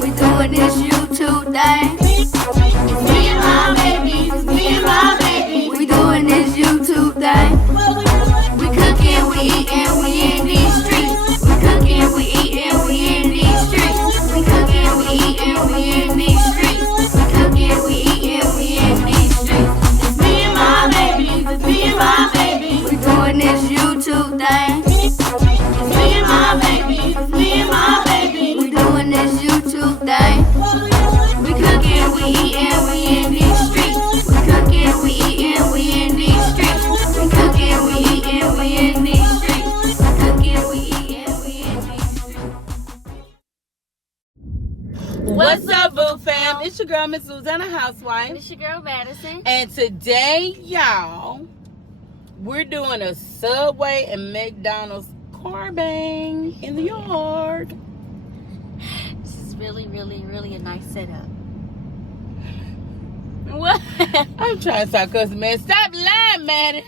We doing this YouTube thing. Me and my baby. We doing this YouTube thing. We cooking, we eating, we in these streets. We cooking, we eating, we in these streets. We cooking, we eating, we in these streets. We cooking, we eating, we in these streets. It's me and my baby. We doing this YouTube thing. It's me and my baby. We doing this YouTube thing. We cooking, we eating, we in these streets. We cooking, we eating, we in these streets. We cooking, we eating, we in these streets. We cooking, we eating, we in these streets. What's up, Boo Fam? It's your girl, Miss Louisiana Housewife. It's your girl, Madison. And today, y'all, we're doing a Subway and McDonald's Carbang in the yard. This is really a nice setup. What? I'm trying to stop cussing, man. Stop lying, man.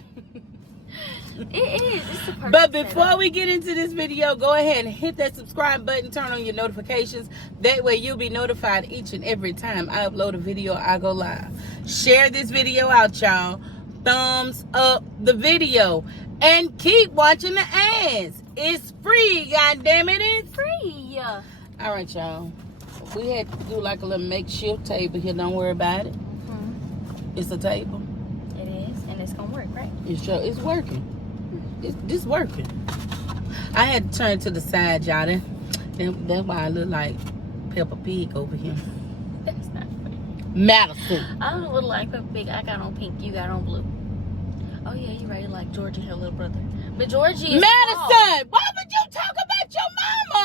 It is. It's the perfect But before setup. we get into this video, go ahead and hit that subscribe button. Turn on your notifications. That way you'll be notified each and every time I upload a video, I go live. Share this video out, y'all. Thumbs up the video. And keep watching the ads. It's free, goddammit, it's free. All right, y'all. We had to do like a little makeshift table here. Don't worry about it. It's a table. It is, and it's gonna work, right? It's working. It's working. I had to turn to the side, y'all. That's why I look like Peppa Pig over here. That's not funny. Madison. I don't look like Peppa Pig. I got on pink. You got on blue. Oh yeah, you're right. Like Georgie, her little brother. But Georgie is Madison, small. why would you talk about your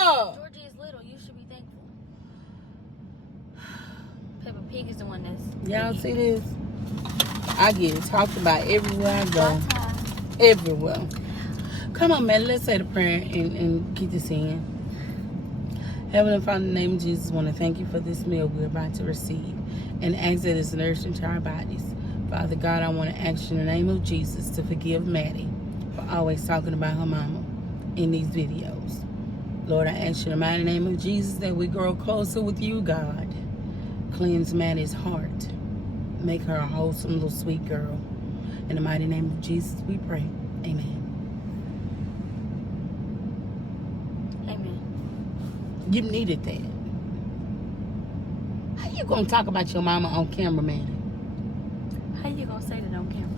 mama? Georgie is little. You should be thankful. Peppa Pig is the one that's. Y'all big. see this? I get talked about everywhere I go. Everywhere. Come on, man. Let's say the prayer and get this in. Heavenly Father, in the name of Jesus, I want to thank you for this meal we're about to receive and ask that it's nourished into our bodies. Father God, I want to ask you in the name of Jesus to forgive Maddie for always talking about her mama in these videos. Lord, I ask you in the mighty name of Jesus that we grow closer with you, God. Cleanse Maddie's heart. Make her a wholesome little sweet girl. In the mighty name of Jesus, we pray. Amen. Amen. You needed that. How you gonna talk about your mama on camera, man? How you gonna say that on camera?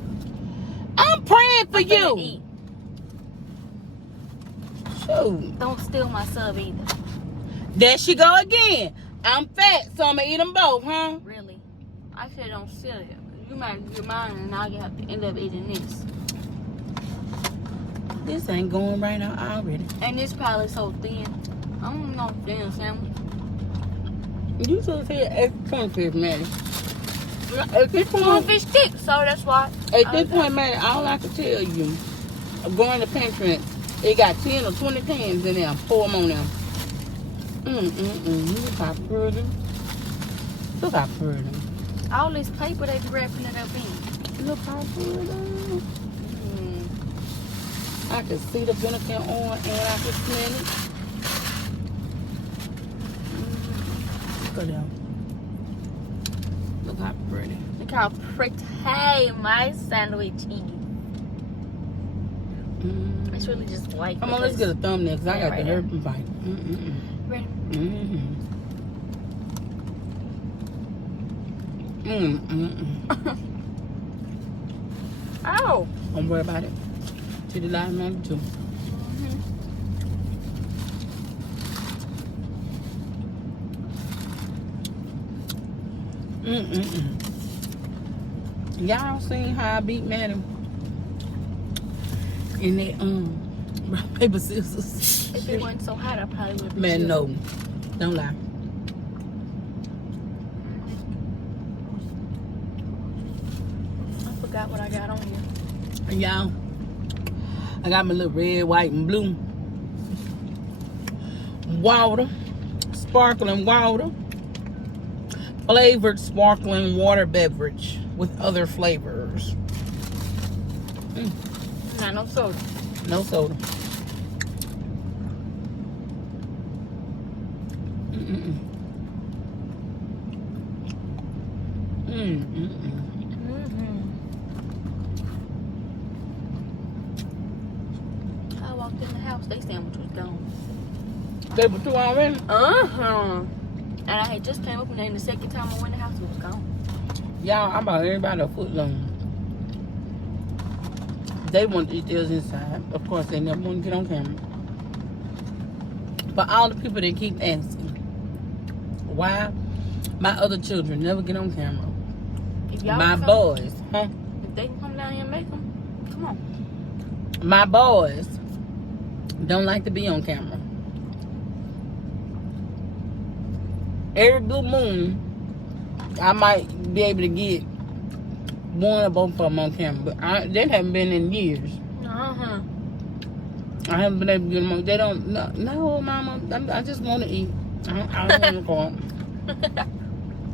I'm praying for I'm finna you. eat. Shoot. Don't steal my sub either. There she go again. I'm fat, so I'm gonna eat them both, huh? Really. I said don't steal it. You might get mine and I'll have to end up eating this. This ain't going right out already. And this probably so thin. I don't know thin sandwich. You should have said extra 25, man. At this Well, point, fish stick, so that's why. at this point, man, all I can tell you, going to pantry, it got 10 or 20 cans in there. Pour them on them. Look how pretty. Look how pretty. All this paper they be wrapping it up in. Look how pretty. I can see the vinegar on and I can smell it. Look at them. Look how pretty. Look how pretty my sandwich is. It's really just white. Come on, let's get a thumbnail because I got Right the there. herb and bite. Ready? Oh. Don't worry about it. To the last man too. Y'all seen how I beat Madam in that rock, paper, scissors? If it wasn't so hot, I probably would. Man, no. Don't lie. I forgot what I got on here. And y'all, I got my little red, white, and blue water, sparkling water. flavored sparkling water beverage with other flavors. Nah, no soda. No soda. I walked in the house, they sandwich was gone. They were two already? And I had just came up and then the second time I went in the house, it was gone. Y'all, I'm about everybody a foot long. They want to eat theirs inside. Of course, they never want to get on camera. But all the people that keep asking why my other children never get on camera. If y'all My can come, boys, huh? if they can come down here and make them, come on. My boys don't like to be on camera. Every blue moon, I might be able to get one or both of them on camera, but that haven't been in years. I haven't been able to get them on. They don't. No, Mama. I just want to eat. I don't want to call.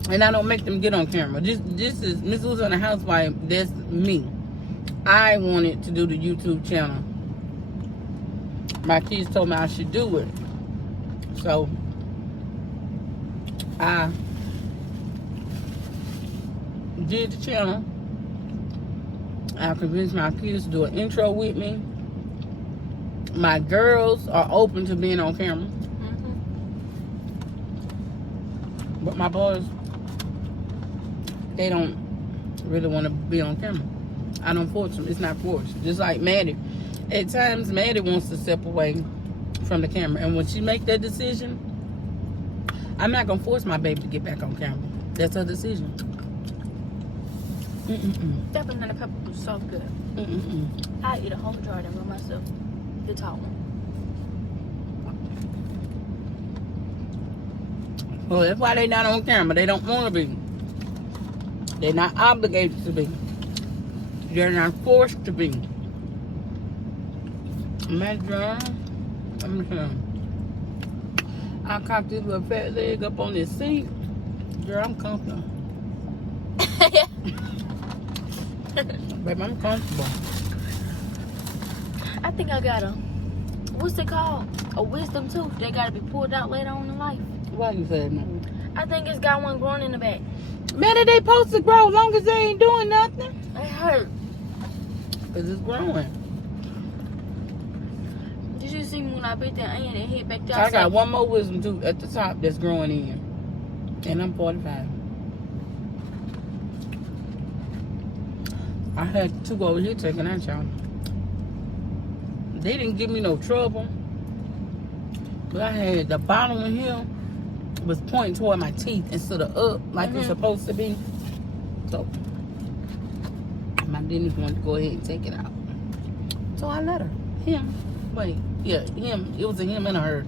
And I don't make them get on camera. This is Miss Louisiana Housewife. That's me. I wanted to do the YouTube channel. My kids told me I should do it, so I did the channel. I convinced my kids to do an intro with me. My girls are open to being on camera. But my boys, they don't really want to be on camera. I don't force them. It's not forced. Just like Maddie. At times, Maddie wants to step away from the camera. And when she make that decision, I'm not going to force my baby to get back on camera. That's her decision. That banana pepper was so good. I eat a whole jar of them by myself. The tall one. Well, that's why they not on camera. They don't want to be. They're not obligated to be. They're not forced to be. Imagine, I cocked this little fat leg up on this seat. Girl, I'm comfortable. Baby, I'm comfortable. I think I got a, what's it called? A wisdom tooth. They got to be pulled out later on in life. Why you say that? I think it's got one growing in the back. Man, they supposed to grow as long as they ain't doing nothing. It hurt. Because it's growing. Did you see me when I bit that onion and hit back there? I got one more wisdom tooth at the top that's growing in. And I'm 45. I had two over here taking out, y'all. They didn't give me no trouble. But I had the bottom of here was pointing toward my teeth instead of up like it's supposed to be. So my dentist wanted to go ahead and take it out. So I let her. Him. Wait. Yeah, him. It was a him and a her.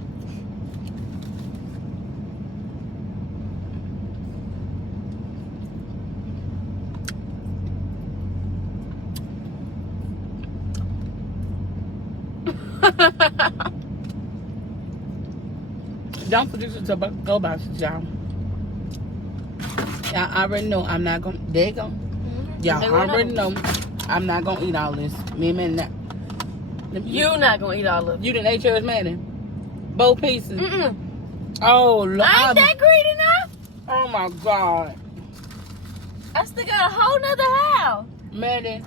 Don't forget to tobacco boxes, y'all. Y'all already know I'm not gonna. There you go. Y'all already know I'm not gonna eat all this. Me and man, you not gonna eat all of it. You didn't eat yours, man. Both pieces. Oh, Lord. I ain't that greedy now. Oh my God. I still got a whole nother house. Maddie.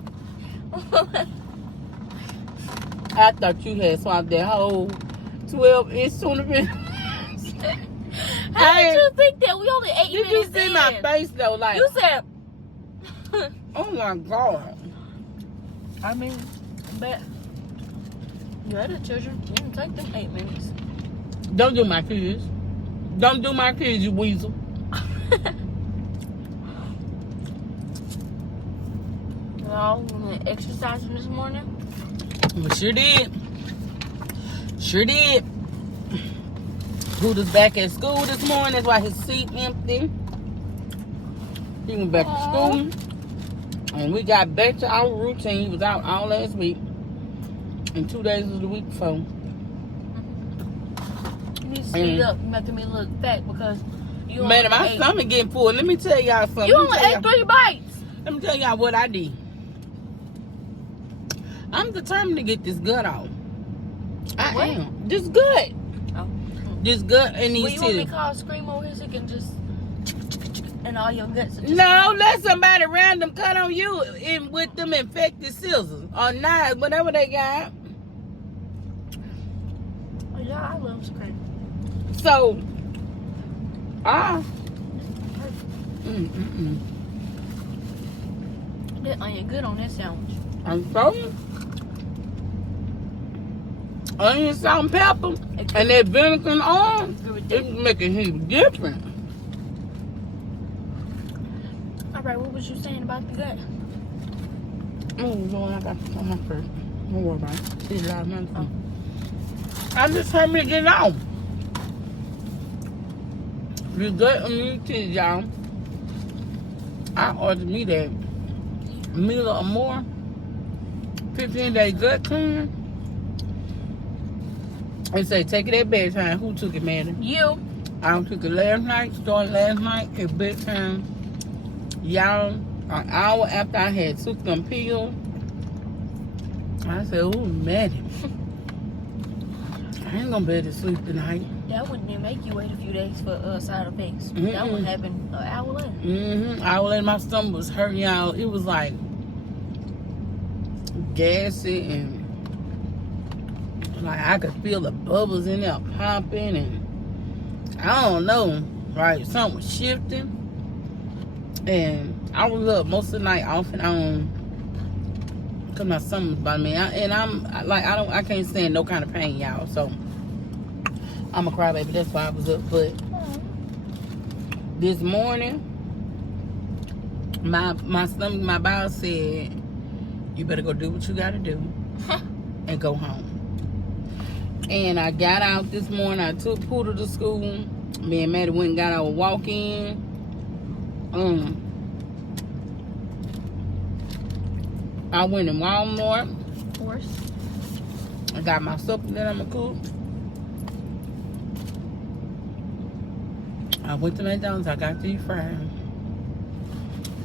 I thought you had swallowed that whole 12-inch tuna fish. How did you think that? We only 8 Did minutes you see in. my face though? Like, You said, oh my God. I mean, but you're the children. You didn't take them 8 minutes. Don't do my kids. Don't do my kids, you weasel. Well, we went exercising this morning. We sure did. Sure did. Buddha's back at school this morning. That's why his seat empty. He went back to school. And we got back to our routine. He was out all last week. And 2 days of the week before. You need to speed up. You're making me look fat because You Man, only my ate- stomach getting full. Let me tell y'all something. You only ate 3 bites. Let me tell y'all what I did. I'm determined to get this gut off. I What? am. This gut. Oh. This gut and Will these you want me titties. to call Scream over here so you can just... And all your guts are just... No, let somebody random cut on you with them infected scissors or knives, whatever they got. Oh, yeah, I love Scream. So, That onion good on that sandwich. I'm telling you. Onion, salt, and pepper, and that vinegar and oil, it's making him different. All right, what was you saying about the gut? Oh, Lord, I got to on my first. Don't worry about it. It's a lot of money. I just had me to get it out. The gut immunity, y'all. I ordered me that meal or more. 15-day gut clean. And say, take it at bedtime. Who took it, man? You. I took it last night, started last night at bedtime. Y'all, an hour after I had took them pills, I said, oh, man. I ain't gonna be able to sleep tonight. That wouldn't even make you wait a few days for side effects. That would happen an hour later. Hour later, my stomach was hurting, y'all. It was like gassy and like I could feel the bubbles in there popping and I don't know, right? Something was shifting. And I was up most of the night off and on because my stomach was bothering me. I can't stand no kind of pain, y'all. So I'm a crybaby. That's why I was up. But this morning, my stomach, my bowel said, you better go do what you got to do and go home. And I got out this morning. I took Poodle to school. Me and Maddie went and got our walk-in. I went in Walmart. Of course. I got my supper that I'm going to cook. I went to McDonald's. I got these fries.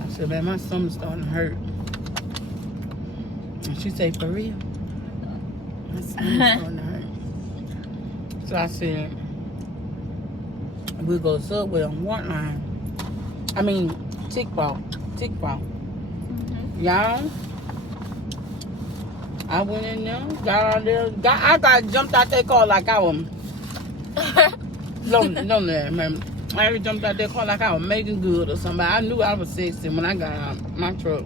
I said, man, my stomach's starting to hurt. And she said, for real? My stomach's starting to hurt. So I said, we'll go to Subway on one line. I mean, Tickball. Y'all, I went in there, got out there, jumped out that car like I was, don't remember. I jumped out that car like I was making good or something. I knew I was sexy when I got out my truck.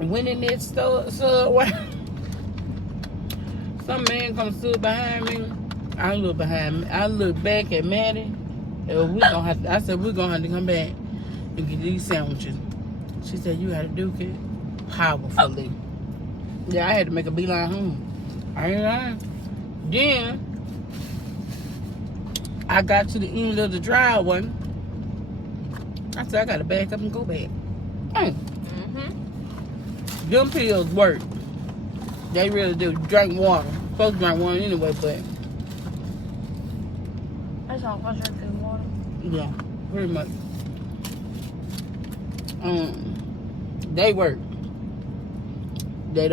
Went in that Subway. Some man come stood behind me. I look behind me. I look back at Maddie. And I said, we're going to have to come back and get these sandwiches. She said, you had to do it powerfully. Yeah, I had to make a beeline home. I ain't lying. Then, I got to the end of the driveway. I said, I got to back up and go back. Them pills work. They really do. Drink water. Supposed to drink water anyway, but... That's all I drink is water. Yeah, pretty much. They work. They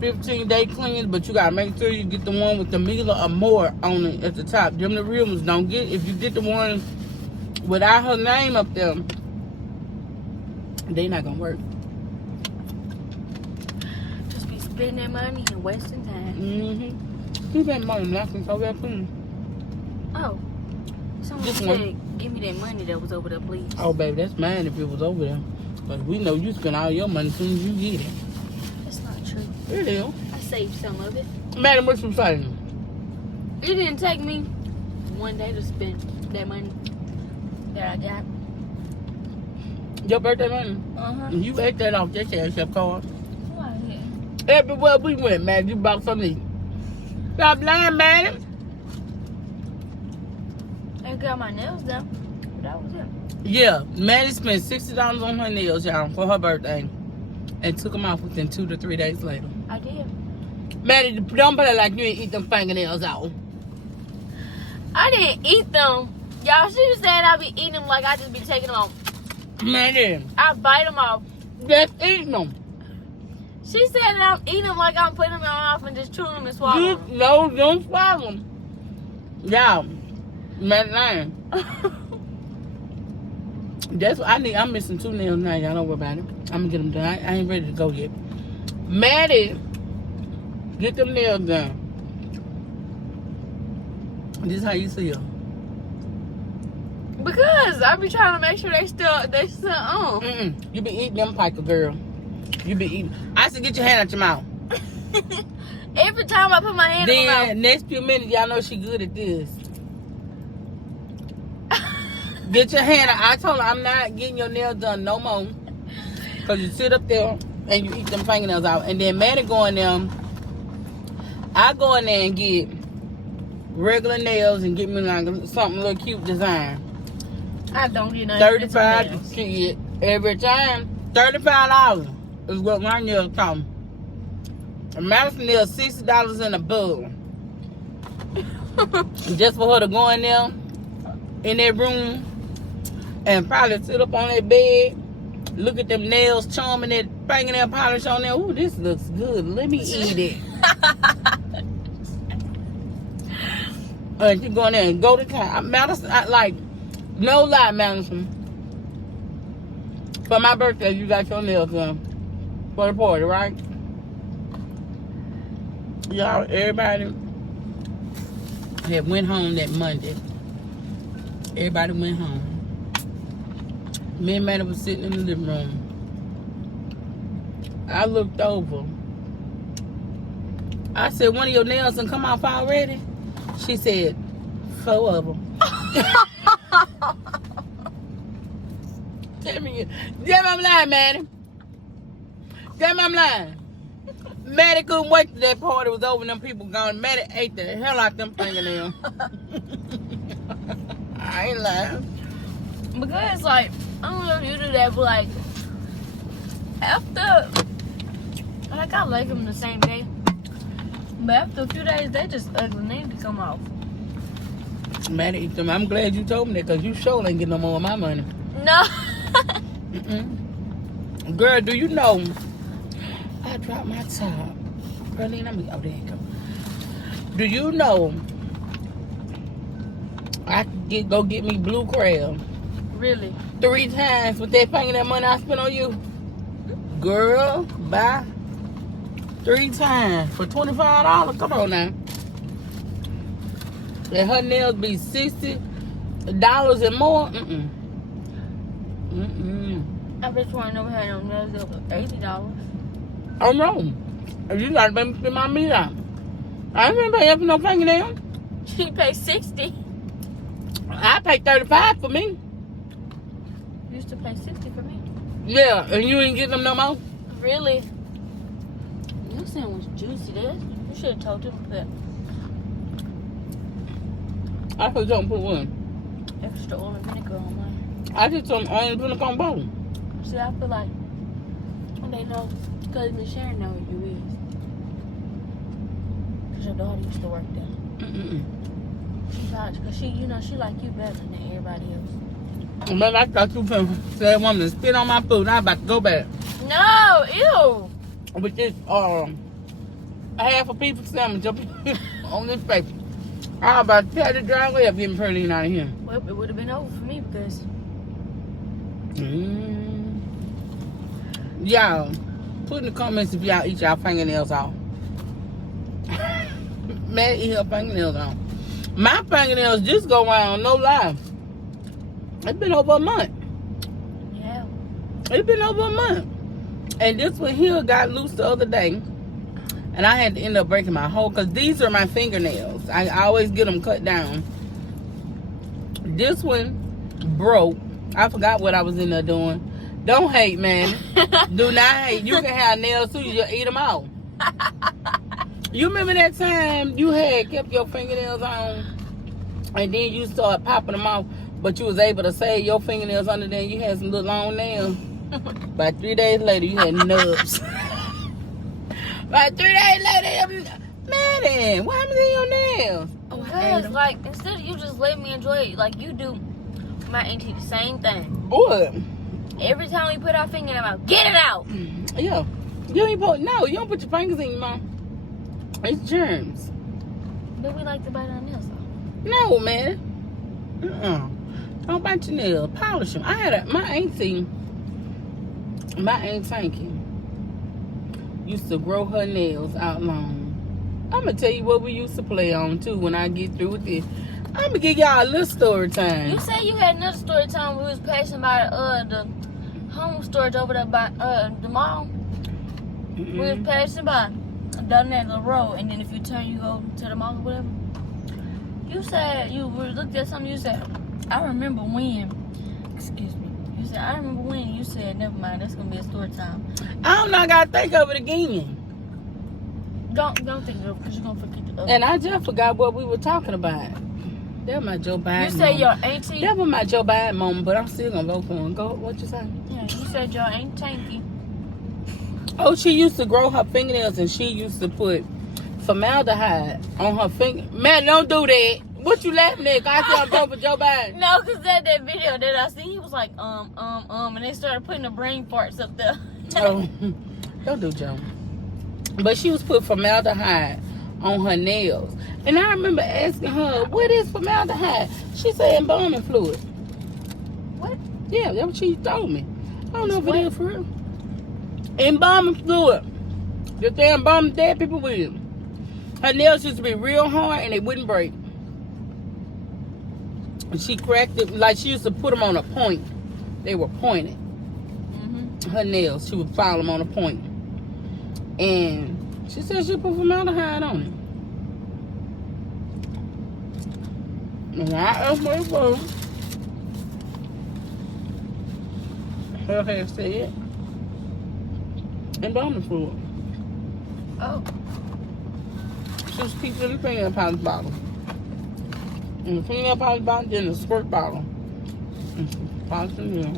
15-day cleanse, but you gotta make sure you get the one with the meal or more on it at the top. Them the real ones. Don't get, if you get the one without her name up there, they not gonna work. Just be spending that money and wasting time. Keep that money lasting so well, please. Oh, someone This said, one. give me that money that was over there, please. Oh, baby, that's mine if it was over there. But we know you spend all your money as soon as you get it. That's not true. It is. I saved some of it. Madam, what's you saying? It didn't take me one day to spend that money that I got. Your birthday money? Uh-huh. You ate that off that cash app card. Why, yeah. Everywhere we went, man, you bought something to eat. Stop lying, man. I got my nails done. But that was it. Yeah, Maddie spent $60 on her nails, y'all, for her birthday. And took them off within 2 to 3 days later. I did. Maddie, don't play like you ain't eat them fingernails out. I didn't eat them. Y'all, she was saying I be eating them like I just be taking them off. Man, I bite them off. just eating them. She said that I'm eating them like I'm putting them in my mouth and just chewing them and swallowing them. No, don't swallow them. Y'all, man, that's what I need. I'm missing 2 nails now. Y'all know about it. I'm gonna get them done. I ain't ready to go yet. Maddie, get them nails done. This is how you feel. Because I be trying to make sure they still on. You be eating them piker, girl. You be eating. I said, get your hand out your mouth. Every time I put my hand in my mouth. Then next few minutes, y'all know she good at this. Get your hand out. I told her I'm not getting your nails done no more. Because you sit up there and you eat them fingernails out. And then Maddie go in there. I go in there and get regular nails and get me like something little cute design. I don't get nothing. $35 shit every time. $35 is what my nails cost. And Madison nails $60 in a bowl. Just for her to go in there, in that room, and probably sit up on that bed, look at them nails, charming that fingernail polish on there. Ooh, this looks good. Let me eat it. And she go in there and go to town. Madison, no lie, Madison. For my birthday, you got your nails done for the party, right? Y'all, everybody had went home that Monday. Everybody went home. Me and Manny was sitting in the living room. I looked over. I said, one of your nails done come off already? She said, 4 of them. Tell me I'm lying, Manny. Tell me I'm lying. Maddie couldn't wait till that party was over and them people gone. Maddie ate the hell out them fingernails. I ain't lying. Because, like, I don't know if you do that, but, like, after, like, I like them the same day. But after a few days, they just ugly. They need to come off. Maddie eat them. I'm glad you told me that because you sure ain't getting no more of my money. No. Girl, do you know I dropped my top? Pearline, oh, there you go. Do you know I could go get me blue crab? Really? 3 times with that fingernail money I spent on you? Girl, bye. 3 times for $25. Come on now. And her nails be $60 and more. I bet you ain't never had no nails that was $80. Oh no. You gotta make me spend my meat out. I ain't been paying for no fingernail. She paid $60. I paid $35 for me. You used to pay $60 for me. Yeah, and you ain't getting them no more? Really? Your sandwich was juicy. That you should have told them that. I put something put one. Extra oil and vinegar on mine. I did some onion vinegar on both. See, I feel like they know, because Miss Sharon know who you is. Because your daughter used to work there. Because she, you know, she like you better than everybody else. Man, I thought you said that woman to spit on my food. I about to go back. No, ew. With this half a piece of sandwich up on this paper. I was about to tear the driveway up getting Pearline out of here. Well, it would have been over for me because... Y'all, put in the comments if y'all eat y'all fingernails off. Man, eat her fingernails off. My fingernails just go around, no lie. It's been over a month. Yeah. It's been over a month. And this one here got loose the other day. And I had to end up breaking my whole, because these are my fingernails. I always get them cut down. This one broke. I forgot what I was in there doing. Don't hate, man. Do not hate. You can have nails too. You just eat them out. You remember that time you had kept your fingernails on and then you started popping them off, but you was able to save your fingernails under there and you had some little long nails? About 3 days later, you had nubs. About 3 days later, man, what happened to your nails? Oh, Cause like instead of you just let me enjoy it, like you do, my auntie the same thing. What? Every time we put our finger in our mouth, get it out. Yeah. You don't put your fingers in your mouth. It's germs. But we like to bite our nails off. No, man. Don't bite your nails. Polish them. I had my aunt Tanky used to grow her nails out long. I'm going to tell you what we used to play on, too, when I get through with this. I'm going to give y'all a little story time. You said you had another story time when we was passing by the home storage over there by the mall. We was passing by down that little road, and then if you turn, you go to the mall or whatever. You said you looked at something. You said, "I remember when." Excuse me. You said, "I remember when." You said, "Never mind. That's gonna be a story time." I don't know. I gotta think of it again. Don't think of it because you're gonna forget the other. And I just forgot what we were talking about. That was my Joe Biden. You said your auntie. That was my Joe Biden moment, but I'm still gonna vote for him. Go. What you say? Yeah, you said your aunt Tanky. Oh, she used to grow her fingernails and she used to put formaldehyde on her finger. Man, don't do that. What you laughing at? I said I'm voting for Joe Biden. No, because that video that I seen, he was like, and they started putting the brain parts up there. Oh, don't do Joe. But she was put formaldehyde on her nails. And I remember asking her, what is formaldehyde? She said embalming fluid. What? Yeah, that's what she told me. I don't know if it is for real. Embalming fluid. That they embalm dead people with. Her nails used to be real hard and they wouldn't break. And she cracked it, like she used to put them on a point. They were pointed. Her nails, she would file them on a point. And she said she put formaldehyde on it. And I asked my phone. Her hair said embalming fluid. Oh. She was keeping in the fingernail polish bottle. In the fingernail polish bottle, then the squirt bottle. And she polished them in.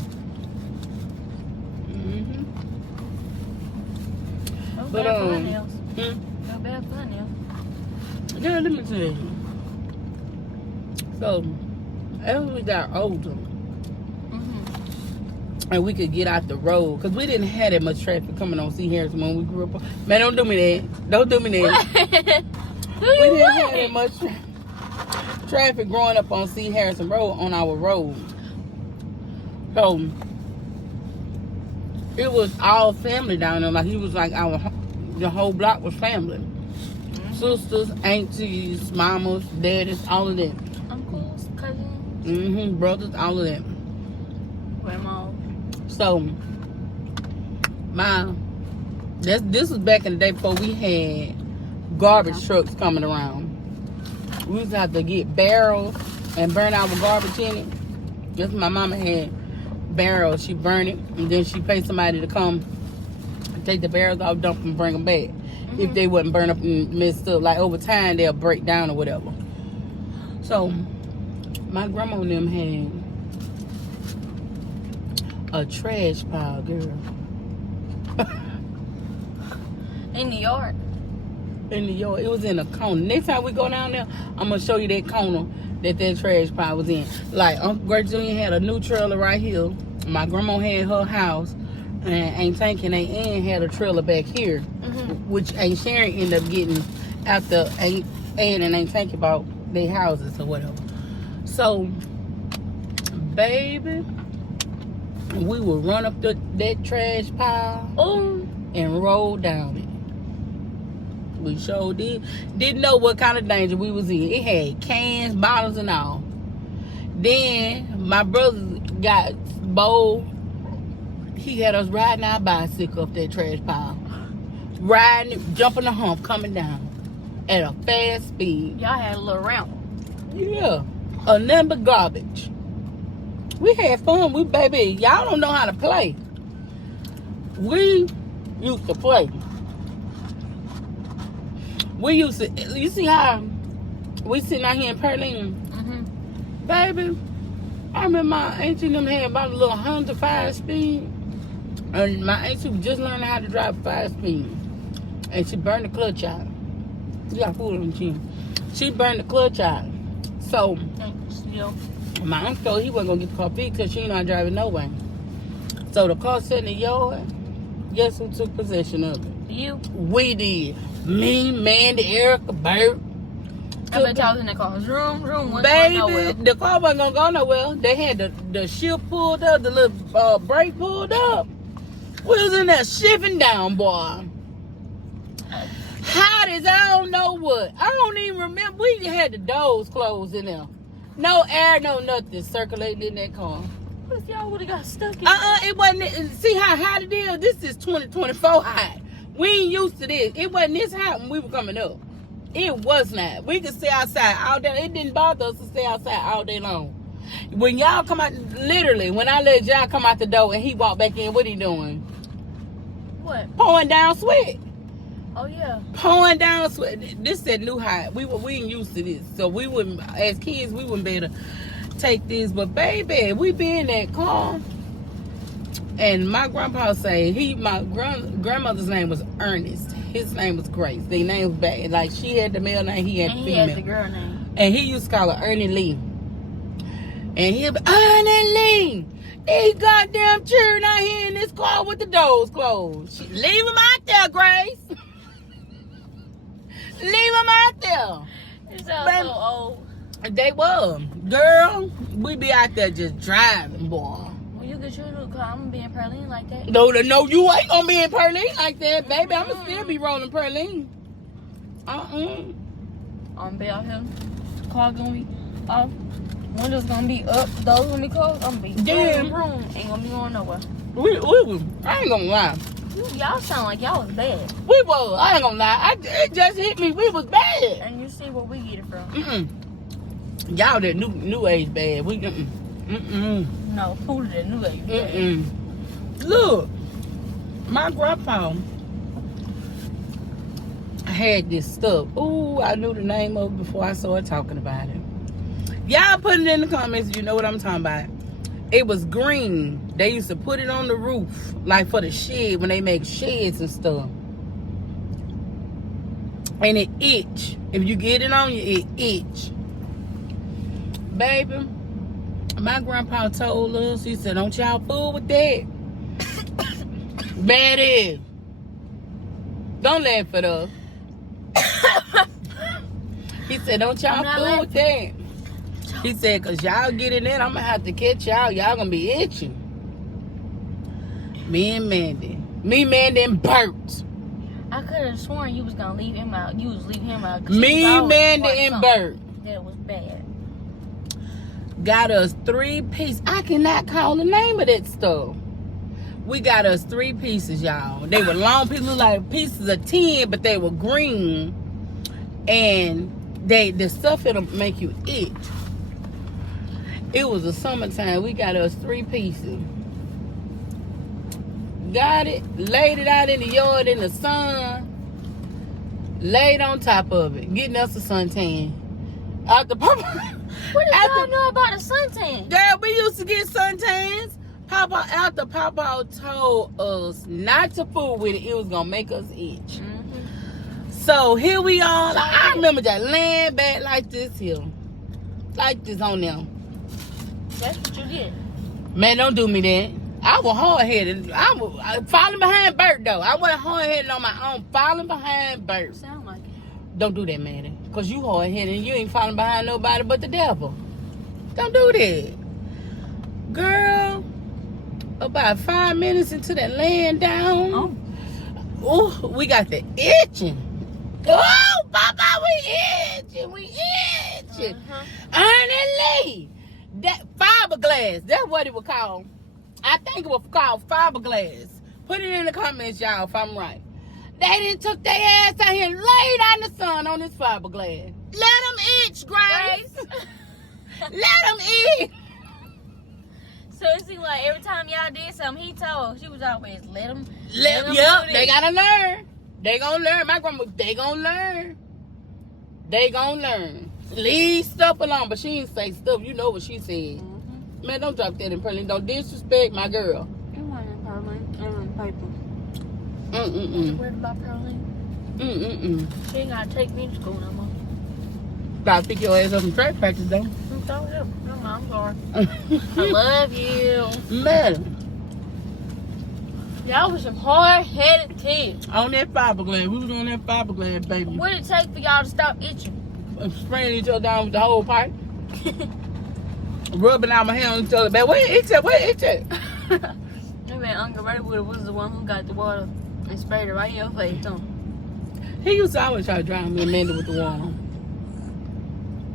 No But, bad for her nails. Hmm? No bad for her nails. Yeah, let me tell you. So, as we got older, and we could get out the road, because we didn't have that much traffic coming on C. Harrison when we grew up. Man, don't do me that. Don't do me that. We didn't have that much traffic growing up on C. Harrison Road, on our road. So, it was all family down there. Like, it was like the whole block was family. Sisters, aunties, mamas, daddies, all of that. Uncles, cousins. Brothers, all of that. Grandma. So, this was back in the day before we had garbage trucks coming around. We used to have to get barrels and burn our garbage in it. Just my mama had barrels. She burned it, and then she paid somebody to come take the barrels off, dump them, bring them back. If they wasn't burned up and messed up, like over time they'll break down or whatever. So, my grandma and them had a trash pile, girl. In New York. In New York. It was in a corner. Next time we go down there, I'm going to show you that corner that trash pile was in. Like, Uncle Great Julian had a new trailer right here. My grandma had her house. And Aunt Tank and Aunt Ann had a trailer back here. Which Aunt Sharon ended up getting after Aunt Ann and Aunt Tank bought their houses or whatever. So, baby, we would run up that trash pile and roll down it. We sure did. Didn't know what kind of danger we was in. It had cans, bottles, and all. Then my brother got bold. He had us riding our bicycle up that trash pile. Riding, jumping the hump, coming down at a fast speed. Y'all had a little ramp. Yeah. A number garbage. We had fun. Baby, y'all don't know how to play. We used to play. We used to, you see how we sitting out here in Pearline? Baby, I remember my auntie and them had about a little 105 speed. And my auntie was just learning how to drive 5 speed. And she burned the clutch out. You got food on the chin. She burned the clutch out. So Still. my uncle told he wasn't gonna get the car fixed because she ain't not driving no way. So the car sat in the yard. Guess who took possession of it? You? We did. Me, Mandy, Erica, Bert. I bet y'all was in the car. Room, wasn't Baby, going nowhere. the car wasn't gonna go nowhere. They had the shift pulled up, the little brake pulled up. We was in there shifting down, boy. Hot as I don't know what. I don't even remember. We had the doors closed in there. No air, no nothing circulating in that car. What if y'all would have got stuck in It wasn't. See how hot it is? This is 2024 hot. We ain't used to this. It wasn't this hot when we were coming up. It was not. We could stay outside all day. It didn't bother us to stay outside all day long. When y'all come out, literally, when I let y'all come out the door and he walked back in, what he doing? What? Pouring down sweat. Oh, yeah. Pouring down sweat. This that new hot. We ain't used to this. So we wouldn't, as kids, we wouldn't be able to take this. But baby, we be in that car. And my grandpa say, my grandmother's name was Ernest. His name was Grace. Their name was back. Like, she had the male name, he had the female. He had the girl name. And he used to call her Ernie Lee. And he'll be, Ernie Lee, these goddamn children out here in this car with the doors closed. Leave them out there, Grace. Leave them out there. It sounds so old. They were. Girl, we be out there just driving, boy. When you get your new car, I'm going to be in Pearline like that. No, you ain't gonna be in Pearline like that, baby. I'm gonna still be rolling Pearline. I'm gonna be out here. Car gonna be off. Windows gonna be up. Doors gonna be closed. I'm gonna be room. Ain't gonna be going nowhere. I ain't gonna lie. Y'all sound like y'all was bad. We was. I ain't gonna lie. It just hit me. We was bad. And you see where we get it from. Y'all that new age bad. We No, who that new age bad? Look, my grandpa had this stuff. Ooh, I knew the name of it before I started talking about it. Y'all put it in the comments if you know what I'm talking about. It was green. They used to put it on the roof, like for the shed, when they make sheds and stuff. And it itch. If you get it on you, it itch. Baby, my grandpa told us, he said, don't y'all fool with that. Bad is. Don't laugh at us. He said, don't y'all fool with that. He said, because y'all get in there, I'm going to have to catch y'all. Y'all going to be itching. Me and Mandy. Me, Mandy, and Bert. I could have sworn you was going to leave him out. You was leaving him out. Me, Mandy, and Bert. That was bad. Got us 3 pieces. I cannot call the name of that stuff. We got us 3 pieces, y'all. They were long pieces, look like pieces of tin, but they were green. And the stuff it'll make you itch. It was the summertime. We got us 3 pieces. Got it, laid it out in the yard in the sun, laid on top of it, getting us a suntan. After Papa, what did y'all know about a suntan? Girl, we used to get suntans. After Papa told us not to fool with it, it was gonna make us itch. So here we are. Like, I remember just laying back like this here, like this on them. That's what you get. Man, don't do me that. I was hard-headed. I was falling behind Bert, though. I wasn't hard-headed on my own. Falling behind Bert. Sound like it. Don't do that, man. Because you hard-headed and you ain't falling behind nobody but the devil. Don't do that. Girl, about 5 minutes into that laying down, we got the itching. Oh, Papa, we itching. Ernie Lee. That Fiberglass. That's what it was called. I think it was called Fiberglass. Put it in the comments, y'all, if I'm right. They done took their ass out here and laid out in the sun on this Fiberglass. Let them itch, Grace. Let them itch. So it seemed like every time y'all did something, he told, she was always, let them Yep, they gotta learn. They gonna learn. My grandma, they gonna learn. They gonna learn. Leave stuff alone, but she didn't say stuff. You know what she said. Man, don't drop that in Pearline. Don't disrespect my girl. It wasn't in Pearline. It was in paper. You worried about Pearline? She ain't gotta take me to school no more. Gotta pick your ass up from track practice, though. I'm sorry. I love you. Man. Y'all was some hard-headed kids. On that fiberglass. We was on that fiberglass, baby. What did it take for y'all to stop itching? Spraying each other down with the whole pipe. Rubbing out my hand on each other. Man, where it at? Where it at? Maybe Uncle Ray was the one who got the water and sprayed it right in your face, huh? He used to always try to drown me and Amanda with the water.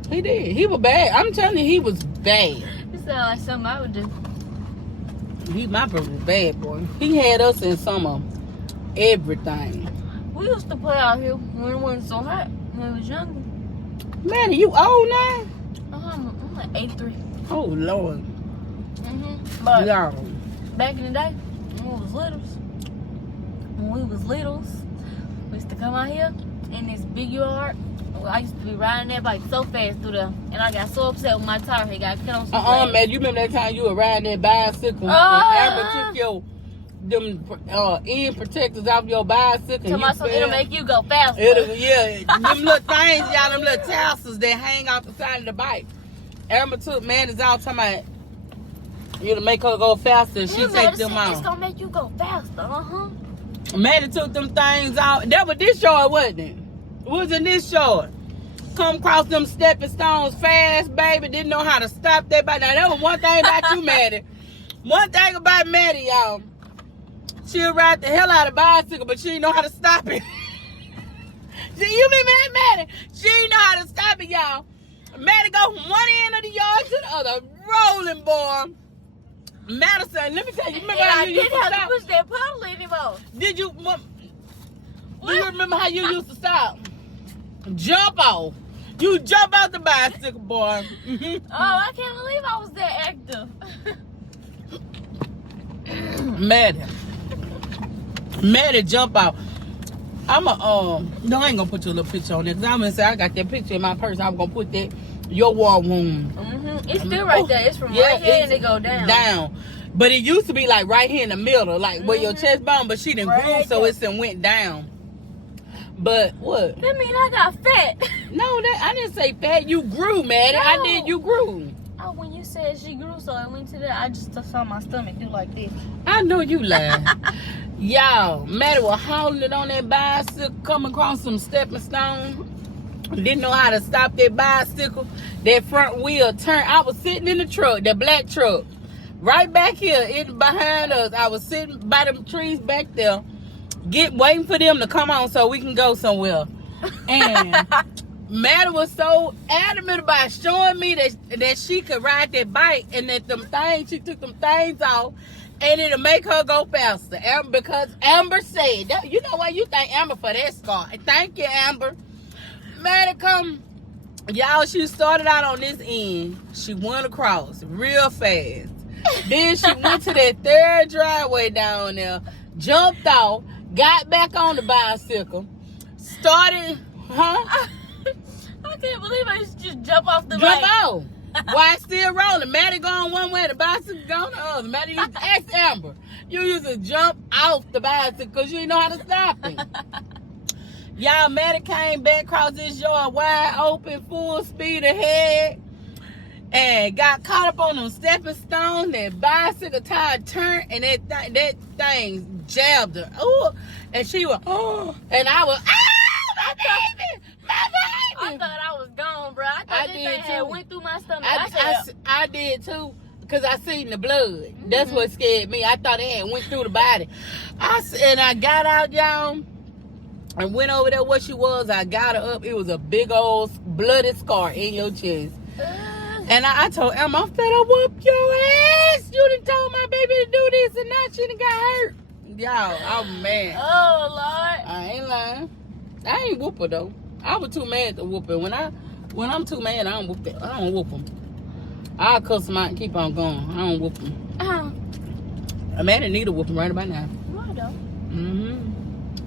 He did. He was bad. I'm telling you, he was bad. It sounded like something I would do. My brother was bad, boy. He had us in some of everything. We used to play out here when it wasn't so hot when we was younger. Man, you old now? I'm like 83. Oh, Lord. But Y'all. back in the day, when we was littles, we used to come out here in this big yard. I used to be riding that bike so fast through there, and I got so upset when my tire had got cut on some grass. Man, you remember that time you were riding that bicycle and Amber took them end protectors off your bicycle? It'll make you go faster. Them little things, y'all, them little tassels that hang off the side of the bike. Amber took Mandy's out talking about it'll make her go faster. She take them out. It's gonna make you go faster, Mandy took them things out. That was this short, wasn't it? Wasn't this short? Come across them stepping stones fast, baby. Didn't know how to stop that bike. Now, that was one thing about you, Maddie. One thing about Maddie, y'all. She'll ride the hell out of the bicycle, but she didn't know how to stop it. See, you remember that, Maddie? She didn't know how to stop it, y'all. Maddie go from one end of the yard to the other. Rolling, boy. Madison, let me tell you. Remember how you used to stop? I didn't have to push that pedal anymore. Did you? Do you remember how you used to stop? Jump off. You jump out the bicycle, boy. Oh, I can't believe I was that active. Maddie jump out. No, I ain't gonna put your little picture on there, because I'm gonna say I got that picture in my purse. I'm gonna put that, your war wound. It's still right there. It's from right here and it go down. But it used to be like right here in the middle, like where your chest bone, but she didn't grew, so it went down. But what? That mean I got fat. No, I didn't say fat. You grew, Maddie. No. I did. You grew. Oh, when you said she grew, so I went to that. I just saw my stomach do like this. I know you lying. Y'all, Maddie was hauling it on that bicycle, coming across some stepping stones. Didn't know how to stop that bicycle. That front wheel turned. I was sitting in the truck, that black truck, right back here, behind us. I was sitting by them trees back there, waiting for them to come on so we can go somewhere. And Maddie was so adamant about showing me that she could ride that bike, and that she took them things off, and it'll make her go faster. Because Amber said, you know what, you thank Amber for that scar. Thank you, Amber. Maddie come, y'all, she started out on this end. She went across real fast. Then she went to that third driveway down there, jumped off, got back on the bicycle, started, I can't believe I used to just jump off the bike. Jump off. Why still rolling? Maddie going one way, the bicycle going the other. Maddie used to ask Amber. You used to jump off the bicycle because you didn't know how to stop it. Y'all, Maddie came back across this yard wide open, full speed ahead, and got caught up on them stepping stones. That bicycle tire turned, and that thing jabbed her. Ooh, and she was, and I was, my baby. I thought I was gone, bro. I thought this thing had went through my stomach. I did too, because I seen the blood. That's what scared me. I thought it had went through the body. And I got out, y'all, and went over there where she was. I got her up. It was a big old bloody scar in your chest. And I told Emma, I'm finna whoop your ass. You done told my baby to do this, and now she done got hurt. Y'all, I'm mad. Oh, Lord. I ain't lying. I ain't whoop her, though. I was too mad to whoop her. When I'm too mad, I don't whoop them. I'll cuss them out and keep on going. I don't whoop them. Amanda need a whooping right about now. No, I don't.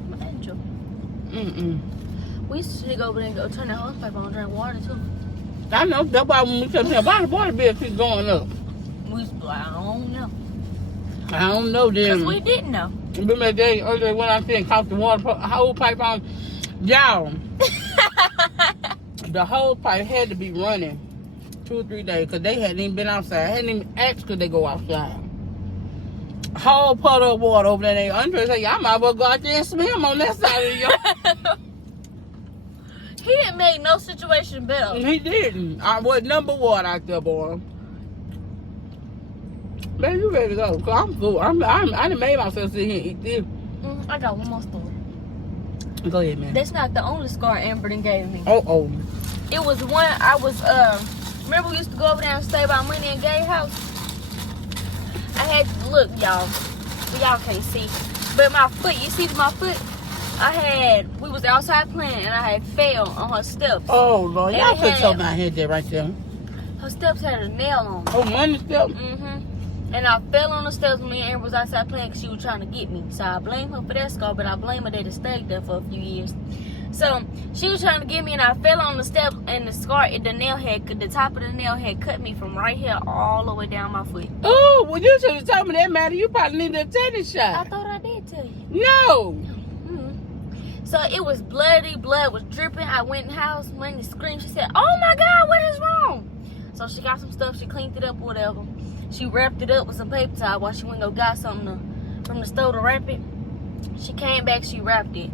My angel. We used to go over there and go turn the hose pipe on and drink water, too. I know. That's why when we kept saying, why the water bill keep going up? We used to be like, I don't know. I don't know, then. Because we didn't know. Remember that day earlier when I said, caught the water hose pipe on? Y'all. the whole pipe had to be running 2 or 3 days because they hadn't even been outside. Hadn't even asked could they go outside. Whole puddle of water over there. Andre said, y'all might as well go out there and swim on that side of the yard. He didn't make no situation better. He didn't. I was number one out there, boy. Man, you ready to go? Cause I'm cool. I done made myself sit here and eat this. I got one more story. Go ahead, man. That's not the only scar Amber done gave me. Oh. It was one I was, remember we used to go over there and stay by Money and Gay house? I had to look, y'all. Y'all can't see. But my foot, you see my foot? We was outside playing and I had fell on her steps. Oh, Lord. And Y'all put something out here there right there. Her steps had a nail on them. Oh, money steps? And I fell on the steps when me and Amber was outside playing because she was trying to get me. So I blame her for that scar, but I blame her that it stayed there for a few years. So she was trying to get me and I fell on the steps and the top of the nail had cut me from right here all the way down my foot. Oh, well, you should have told me that matter. You probably needed a tennis shot. I thought I did tell you. No. So it was bloody, blood was dripping. I went in the house, Money screamed. She said, oh my God, what is wrong? So she got some stuff, she cleaned it up or whatever. She wrapped it up with some paper towel while she went and go got something from the store to wrap it. She came back, she wrapped it.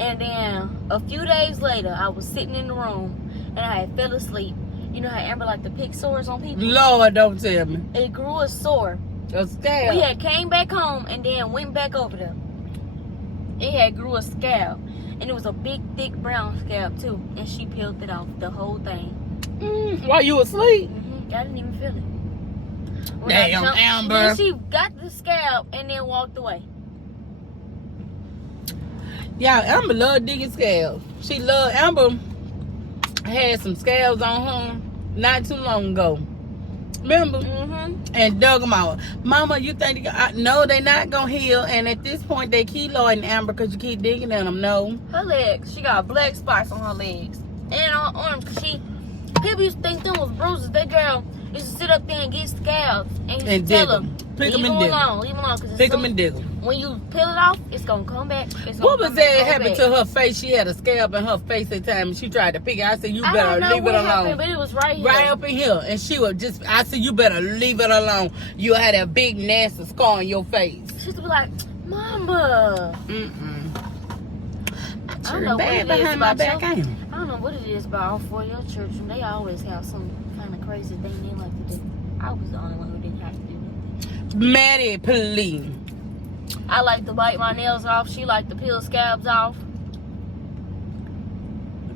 And then a few days later, I was sitting in the room and I had fell asleep. You know how Amber like to pick sores on people? Lord, don't tell me. It grew a sore. A scab. We had came back home and then went back over there. It had grew a scab. And it was a big, thick brown scab too. And she peeled it off, the whole thing. While you asleep? I didn't even feel it. When Damn, Amber. Then she got the scab and then walked away. Yeah, Amber loved digging scabs. Amber had some scabs on her not too long ago. Remember? And dug them out. Mama, you think no, they not gonna heal. And at this point, they keloiding Amber because you keep digging in them. No. Her legs, she got black spots on her legs and on her arms. Cause people used to think them was bruises. That girl used to sit up there and get scabs and tell them, pick them and dig them. Leave them alone. Pick them and dig them. When you peel it off, it's gonna come back. What was that happened to her face? She had a scab in her face at time and she tried to pick it. I said, you better leave it alone. Happened, but it was right here. Right up in here. And she was I said, you better leave it alone. You had a big nasty scar on your face. She used to be like, Mama. I don't know what it is about your, I don't know what it is about all four of your children. They always have some kind of crazy thing they like to do. I was the only one who didn't have to do anything. Maddie, please. I like to bite my nails off. She like to peel scabs off.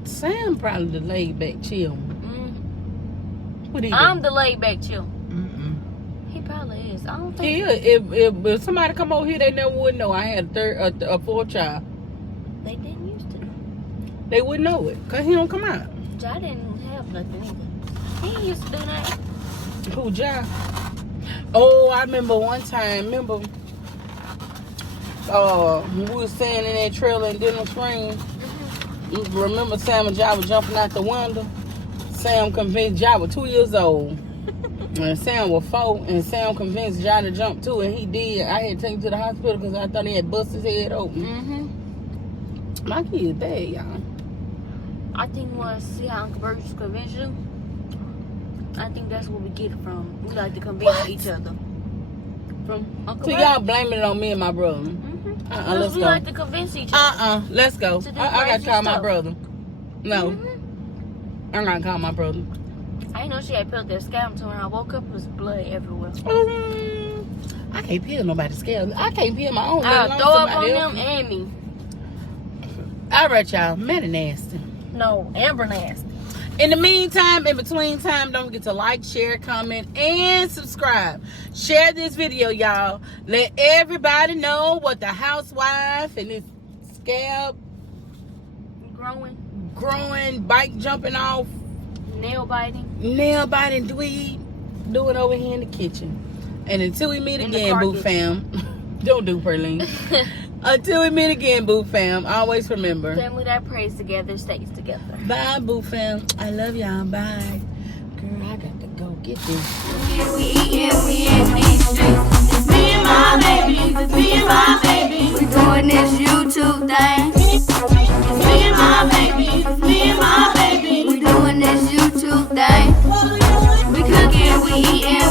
Sam probably the laid back chill. What do you I'm the laid back chill. He probably is. I don't think. If somebody come over here, they never would know I had a fourth child. They didn't used to know. They wouldn't know it because he don't come out. I didn't have nothing either. He used to do that. Who, Ja? Oh, I remember one time. We was standing in that trailer in Denham Springs. Remember Sam and Ja was jumping out the window? Sam convinced Ja was 2 years old. And Sam was 4, and Sam convinced Ja to jump too, and he did. I had to take him to the hospital because I thought he had busted his head open. My kid bad, y'all. I think we want to see how Uncle Bert just convinced you. I think that's where we get it from. We like to convince each other. From Uncle Bert. So y'all blaming it on me and my brother. Let's we go. like to convince each other. Let's go. I gotta call my brother. No. I'm gonna call my brother. I didn't know she had peeled that scab until when I woke up, it was blood everywhere. I can't peel nobody's scab. I can't peel my own. I'll throw up on them and me. All right, y'all. Maddie nasty. No, Amber nasty. In the meantime, in between time, don't forget to like, share, comment, and subscribe. Share this video, y'all. Let everybody know what the housewife and this scab growing, bike jumping off, nail biting dweeb doing over here in the kitchen. And until we meet again, Boo Fam. Don't do Perlene. Until we meet again, Boo Fam, always remember. Family that prays together stays together. Bye, Boo Fam. I love y'all. Bye. Girl, I got to go get this. We in these streets. It's me and my baby. It's me and my baby. We doing this YouTube thing. It's me and my baby. It's me and my baby. We doing we eat and